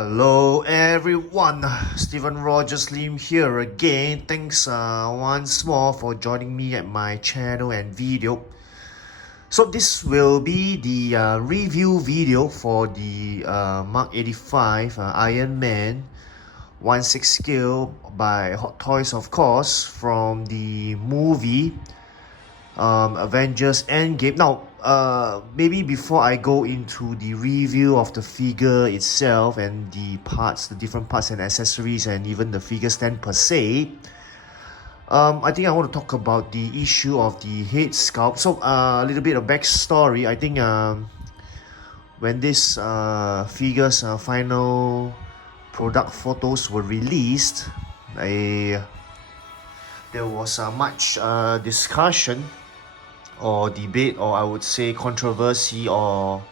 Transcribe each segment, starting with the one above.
Hello everyone, Stephen Rogers Lim here again. Thanks once more for joining me at my channel and video. So this will be the review video for the Mark 85 Iron Man 1/6 scale by Hot Toys, of course, from the movie Avengers Endgame. Now, maybe before I go into the review of the figure itself and the parts, the different parts and accessories, and even the figure stand per se, I think I want to talk about the issue of the head sculpt. So, a little bit of backstory. I think when this figure's final product photos were released, there was much discussion or debate, or I would say controversy, or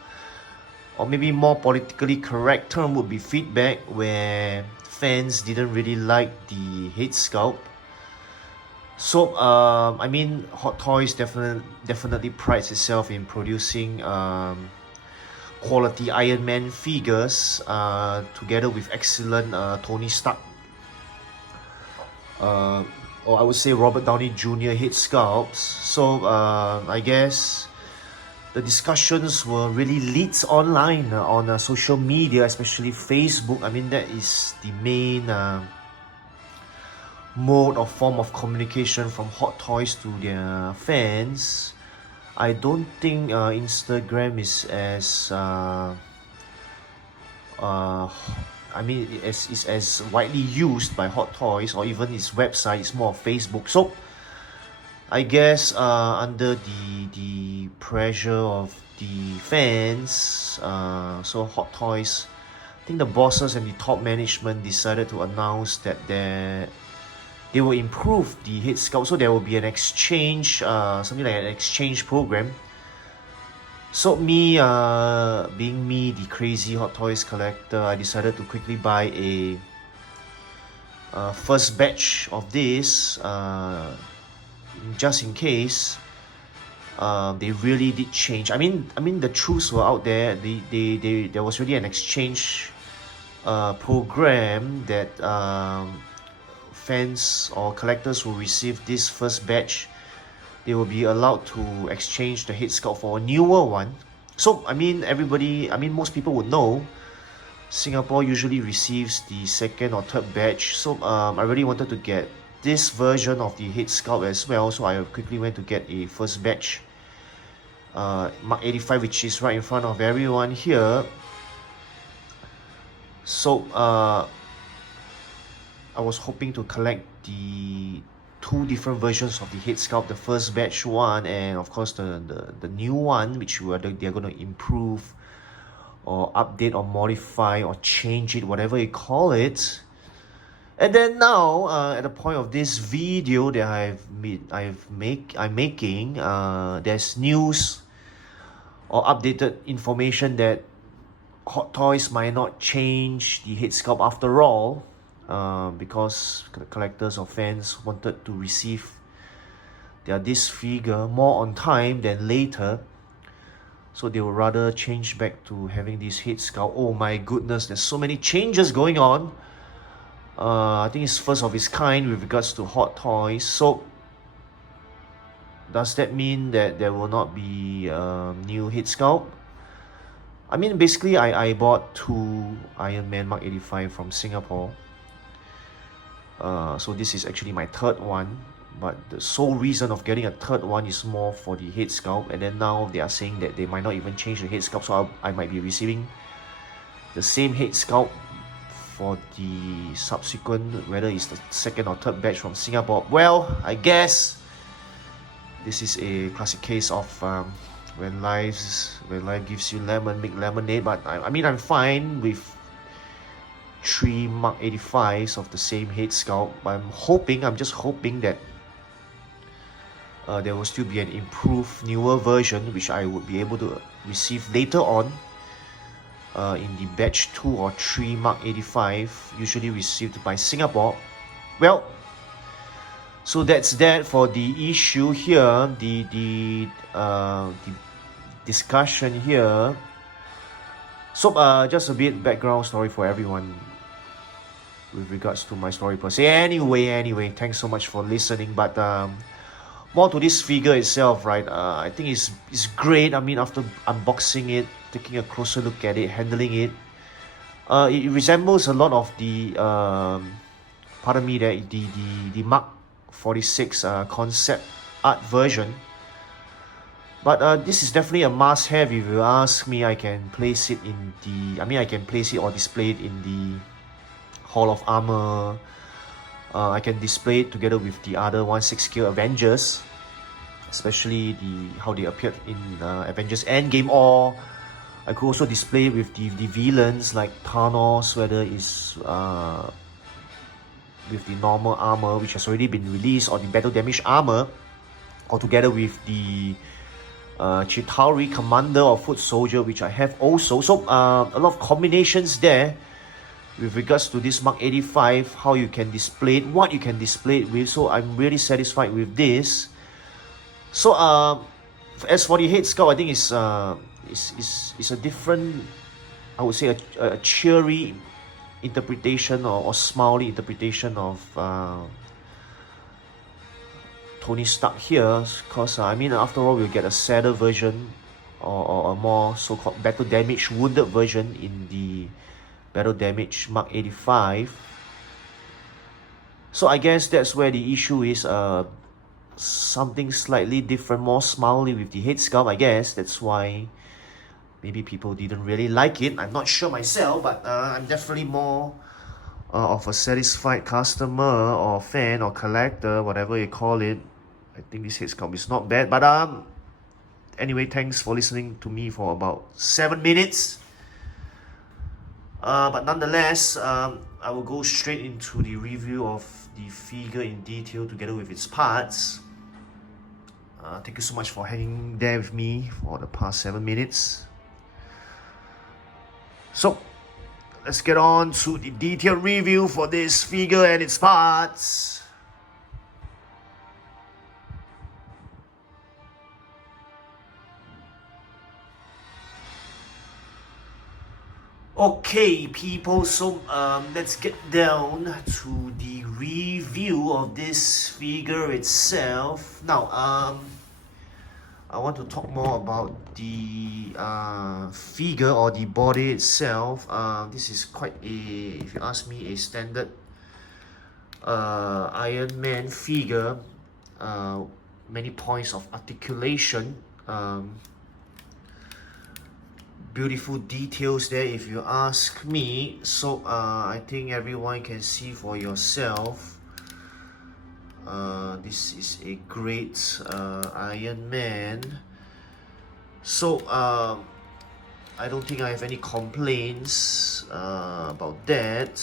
maybe more politically correct term would be feedback, where fans didn't really like the head sculpt. So I mean, Hot Toys definitely prides itself in producing quality Iron Man figures together with excellent Tony Stark, or I would say Robert Downey Jr. head sculpts. So I guess the discussions were really lit online on social media, especially Facebook. I mean, that is the main mode or form of communication from Hot Toys to their fans. I don't think Instagram is as I mean, it's as widely used by Hot Toys, or even its website. It's more of Facebook. So I guess under the pressure of the fans, so Hot Toys, I think the bosses and the top management decided to announce that they will improve the head sculpt. So there will be an exchange, something like an exchange program. So me, being me, the crazy Hot Toys collector, I decided to quickly buy a first batch of this, just in case they really did change. I mean the truths were out there. There was really an exchange program that fans or collectors who receive this first batch, they will be allowed to exchange the head sculpt for a newer one. So I mean, most people would know Singapore usually receives the second or third batch. So I really wanted to get this version of the head sculpt as well. So I quickly went to get a first batch, Mark 85, which is right in front of everyone here. So I was hoping to collect the two different versions of the head sculpt, the first batch one, and of course the new one, which they're going to improve or update or modify or change it, whatever you call it. And then now, at the point of this video that I'm making, there's news or updated information that Hot Toys might not change the head sculpt after all. Because collectors or fans wanted to receive this figure more on time than later, so they would rather change back to having this head sculpt. Oh my goodness, there's so many changes going on. I think it's first of its kind with regards to Hot Toys. So does that mean that there will not be new head sculpt? I mean, basically I bought two Iron Man Mark 85 from Singapore. So this is actually my third one, but the sole reason of getting a third one is more for the head sculpt. And then now they are saying that they might not even change the head sculpt, so I might be receiving the same head sculpt for the subsequent, whether it's the second or third batch from Singapore. Well, I guess this is a classic case of when life gives you lemon, make lemonade. But I mean, I'm fine with 3 Mark 85s of the same head sculpt. I'm just hoping that there will still be an improved, newer version, which I would be able to receive later on in the batch 2 or 3 Mark 85 usually received by Singapore. Well, so that's that for the issue here. The discussion here So just a bit background story for everyone with regards to my story per se. Anyway, thanks so much for listening. But more to this figure itself, right? I think it's great. I mean, after unboxing it, taking a closer look at it, handling it, it resembles a lot of the pardon me, the Mark 46 concept art version. But this is definitely a must-have. If you ask me, I can place it in the. I mean, I can place it or display it in the Hall of Armor. I can display it together with the other 1/6 scale Avengers, especially how they appeared in Avengers Endgame. Or I could also display it with the villains like Thanos, whether it's with the normal armor, which has already been released, or the battle damage armor, or together with the Chitauri Commander or Foot Soldier, which I have also. So a lot of combinations there with regards to this Mark 85, how you can display it, what you can display it with. So I'm really satisfied with this. So as for the head sculpt, I think it's a different, I would say a cheery interpretation or smiley interpretation of Tony Stark here, because I mean, after all, we'll get a sadder version or a more so-called battle damage wounded version in the battle damage Mark 85. So I guess that's where the issue is, something slightly different, more smiley with the head sculpt. I guess that's why maybe people didn't really like it. I'm not sure myself, but I'm definitely more of a satisfied customer or fan or collector, whatever you call it. I think this head sculpt is not bad. But anyway, thanks for listening to me for about 7 minutes. But nonetheless, I will go straight into the review of the figure in detail together with its parts. Thank you so much for hanging there with me for the past 7 minutes. So, let's get on to the detailed review for this figure and its parts. Okay, people, so let's get down to the review of this figure itself. Now, I want to talk more about the figure or the body itself. This is quite a, if you ask me, a standard Iron Man figure. Many points of articulation. Beautiful details there, if you ask me. So I think everyone can see for yourself. This is a great Iron Man. So I don't think I have any complaints about that.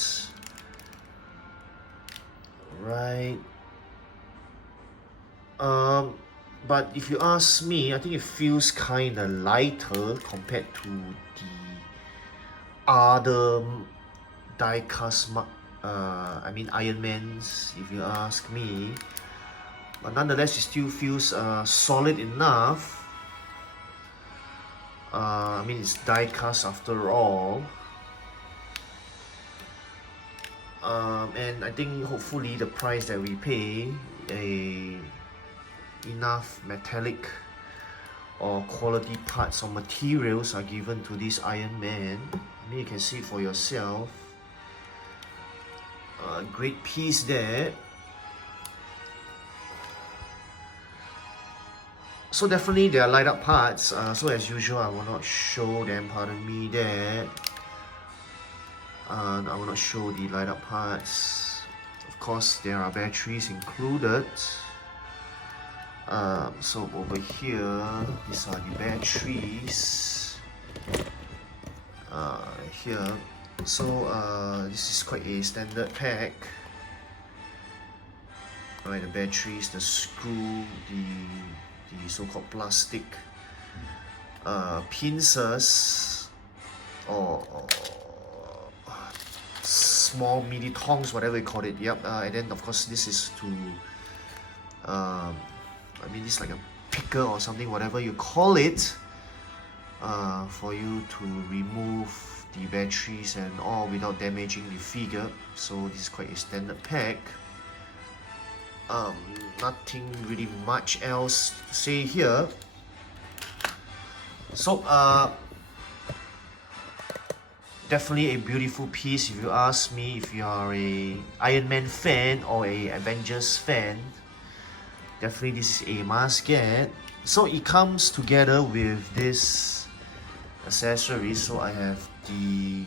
Right. But if you ask me, I think it feels kind of lighter compared to the other diecast I mean Iron Mans, if you ask me. But nonetheless, it still feels solid enough. I mean, it's diecast after all. And I think hopefully the price that we pay, enough metallic or quality parts or materials are given to this Iron Man. I mean, you can see it for yourself. Great piece there. So definitely there are light up parts. So as usual, I will not show them, pardon me there. I will not show the light up parts. Of course, there are batteries included. So over here, these are the batteries. Here, so this is quite a standard pack. Alright, the batteries, the screw, the so-called plastic pincers or small mini tongs, whatever you call it. Yep. And then of course this is to I mean, this is like a picker or something, whatever you call it. for you to remove the batteries and all without damaging the figure. So this is quite a standard pack. Nothing really much else to say here. So definitely a beautiful piece if you ask me. If you are a Iron Man fan or a Avengers fan, definitely this is a must get. So it comes together with this accessory. So I have the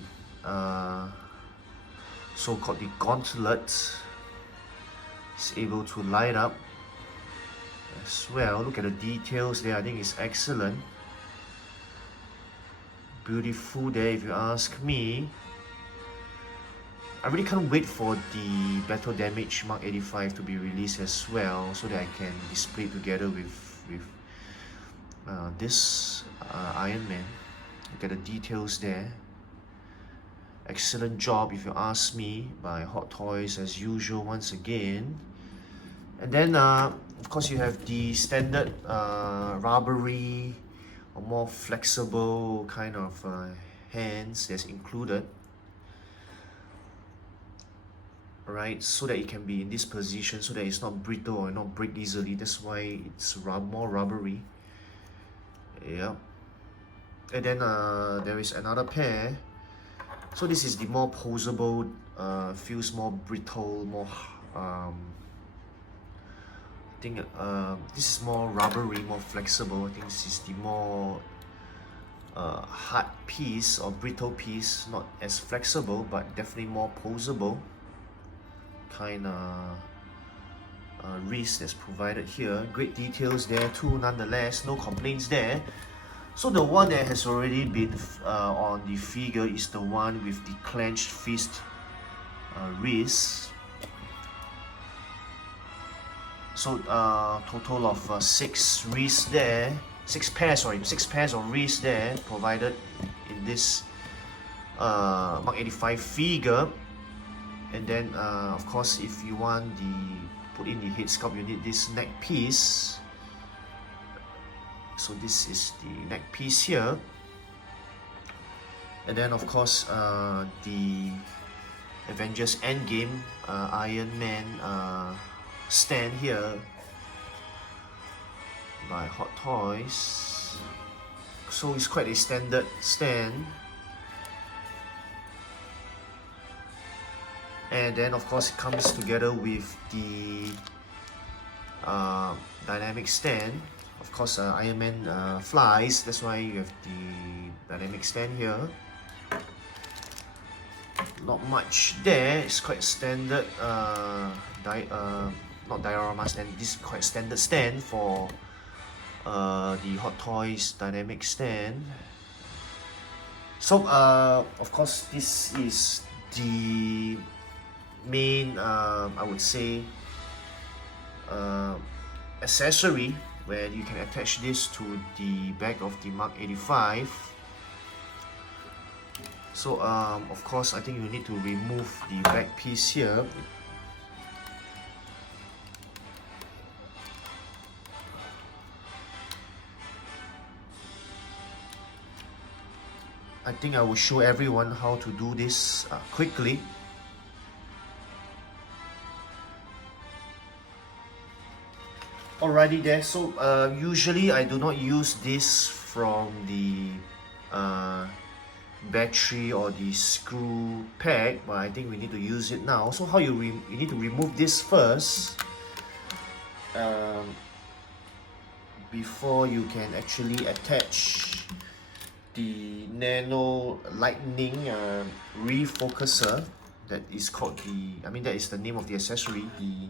so-called the gauntlet. It's able to light up as well. Look at the details there. I think it's excellent. Beautiful there if you ask me. I really can't wait for the Battle Damage Mark 85 to be released as well, so that I can display it together with this Iron Man. Look at the details there. Excellent job if you ask me, by Hot Toys as usual once again. And then of course you have the standard rubbery or more flexible kind of hands that's included. Right, so that it can be in this position, so that it's not brittle or not break easily. That's why it's more rubbery. Yeah. And then there is another pair. So this is the more posable, feels more brittle, more I think this is more rubbery, more flexible. I think this is the more hard piece or brittle piece, not as flexible but definitely more posable kind of wrist that's provided here. Great details there too, nonetheless, no complaints there. So the one that has already been on the figure is the one with the clenched fist wrist. So total of 6 wrists there, 6 pairs of wrists there provided in this Mark 85 figure. And then of course, if you want the put in the head sculpt, you need this neck piece. So this is the neck piece here. And then of course the Avengers Endgame Iron Man stand here by Hot Toys. So it's quite a standard stand. And then of course it comes together with the dynamic stand. Of course Iron Man flies, that's why you have the dynamic stand here. Not much there, it's quite standard not diorama stand, this is quite standard stand for the Hot Toys dynamic stand. So of course this is the main I would say accessory where you can attach this to the back of the Mark 85. So of course I think you need to remove the back piece here. I think I will show everyone how to do this quickly. Alrighty there, so usually I do not use this from the battery or the screw pack, but I think we need to use it now. So how you need to remove this first before you can actually attach the Nano lightning refocuser. That is called that is the name of the accessory, the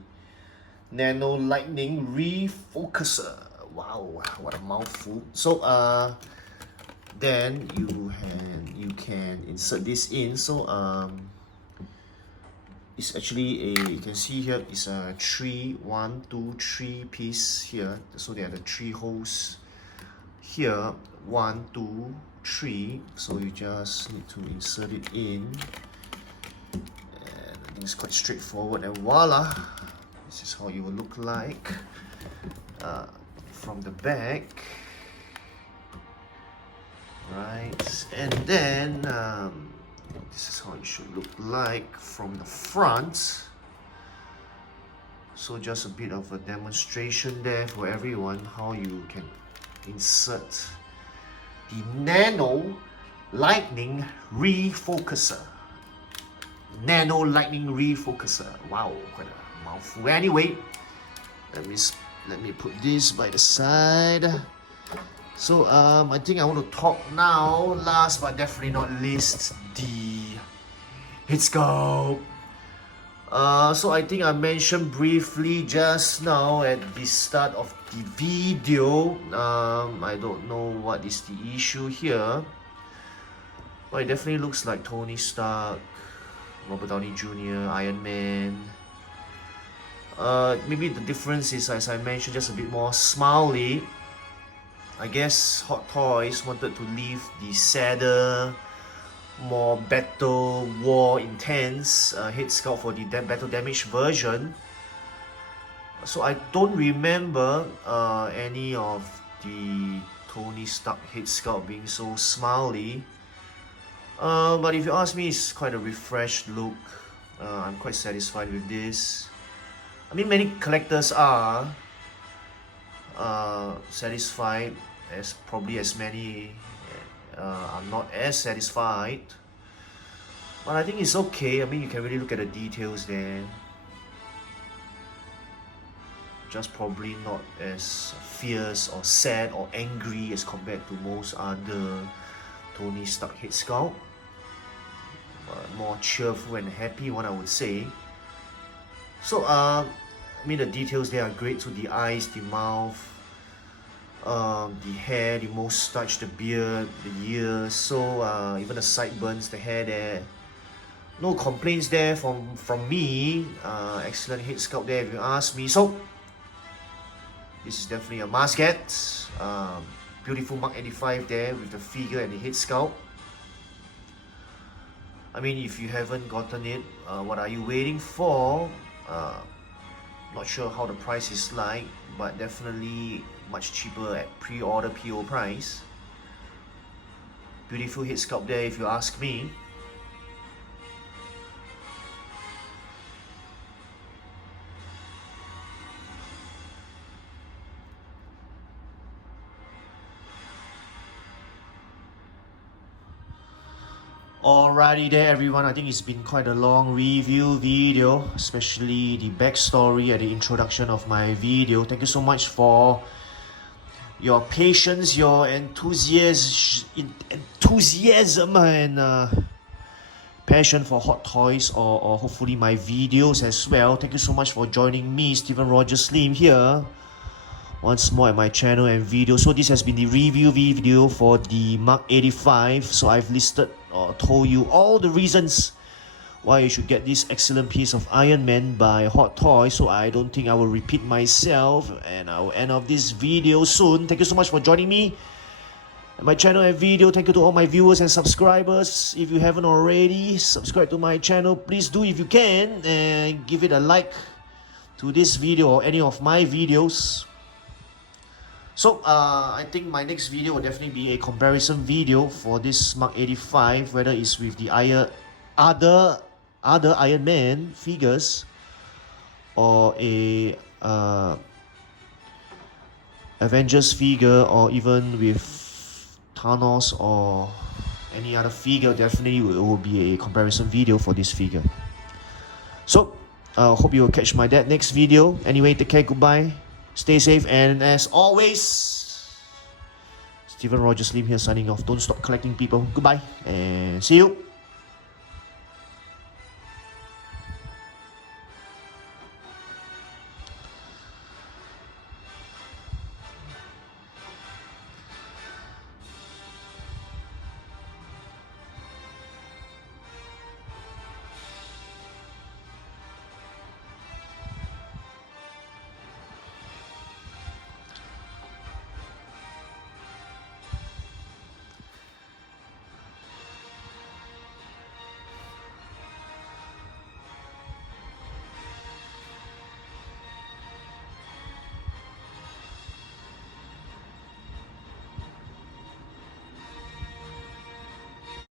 Nano lightning refocuser. Wow, what a mouthful. So then you can insert this in. So it's actually you can see here is a 1, 2, 3 piece here. So there are the 3 holes here, 1, 2, 3. So you just need to insert it in, and I think it's quite straightforward, and voila, this is how it will look like from the back. right? And then this is how it should look like from the front. So just a bit of a demonstration there for everyone how you can insert the Nano Lightning Refocuser. Nano Lightning Refocuser. Wow, quite a mouthful. Anyway, let me put this by the side. So I think I want to talk now. Last but definitely not least, the head sculpt. So I think I mentioned briefly just now at the start of the video. I don't know what is the issue here, but it definitely looks like Tony Stark, Robert Downey Jr., Iron Man. Maybe the difference is, as I mentioned, just a bit more smiley. I guess Hot Toys wanted to leave the sadder, more battle war intense head sculpt for the battle damage version. So I don't remember any of the Tony Stark head sculpt being so smiley. But if you ask me, it's quite a refreshed look. I'm quite satisfied with this. I mean, many collectors are satisfied, as probably as many are not as satisfied. But I think it's okay. I mean, you can really look at the details there. Just probably not as fierce or sad or angry as compared to most other Tony Stark head sculpt. More cheerful and happy, one I would say. So I mean, the details there are great. So the eyes, the mouth, the hair, the moustache, the beard, the ears, so even the sideburns, the hair there. No complaints there from me. Excellent head sculpt there if you ask me. So this is definitely a must get. Beautiful Mark 85 there with the figure and the head sculpt. I mean, if you haven't gotten it, what are you waiting for? Not sure how the price is like, but definitely much cheaper at pre-order PO price. Beautiful head sculpt there if you ask me. Alrighty there everyone, I think it's been quite a long review video, especially the backstory and the introduction of my video. Thank you so much for your patience, your enthusiasm and passion for Hot Toys or hopefully my videos as well. Thank you so much for joining me, Stephen Roger Slim here once more at my channel and video. So this has been the review video for the Mark 85. So I've listed or told you all the reasons why you should get this excellent piece of Iron Man by Hot Toys. So I don't think I will repeat myself, and I will end off this video soon. Thank you so much for joining me at my channel and video. Thank you to all my viewers and subscribers. If you haven't already, subscribe to my channel. Please do if you can, and give it a like to this video or any of my videos. So I think my next video will definitely be a comparison video for this Mark 85, whether it's with the other Iron Man figures or a Avengers figure, or even with Thanos or any other figure. Definitely it will be a comparison video for this figure. So hope you will catch my next video. Anyway, take care, goodbye. Stay safe, and as always, Stephen Roger Slim here signing off. Don't stop collecting, people. Goodbye and see you.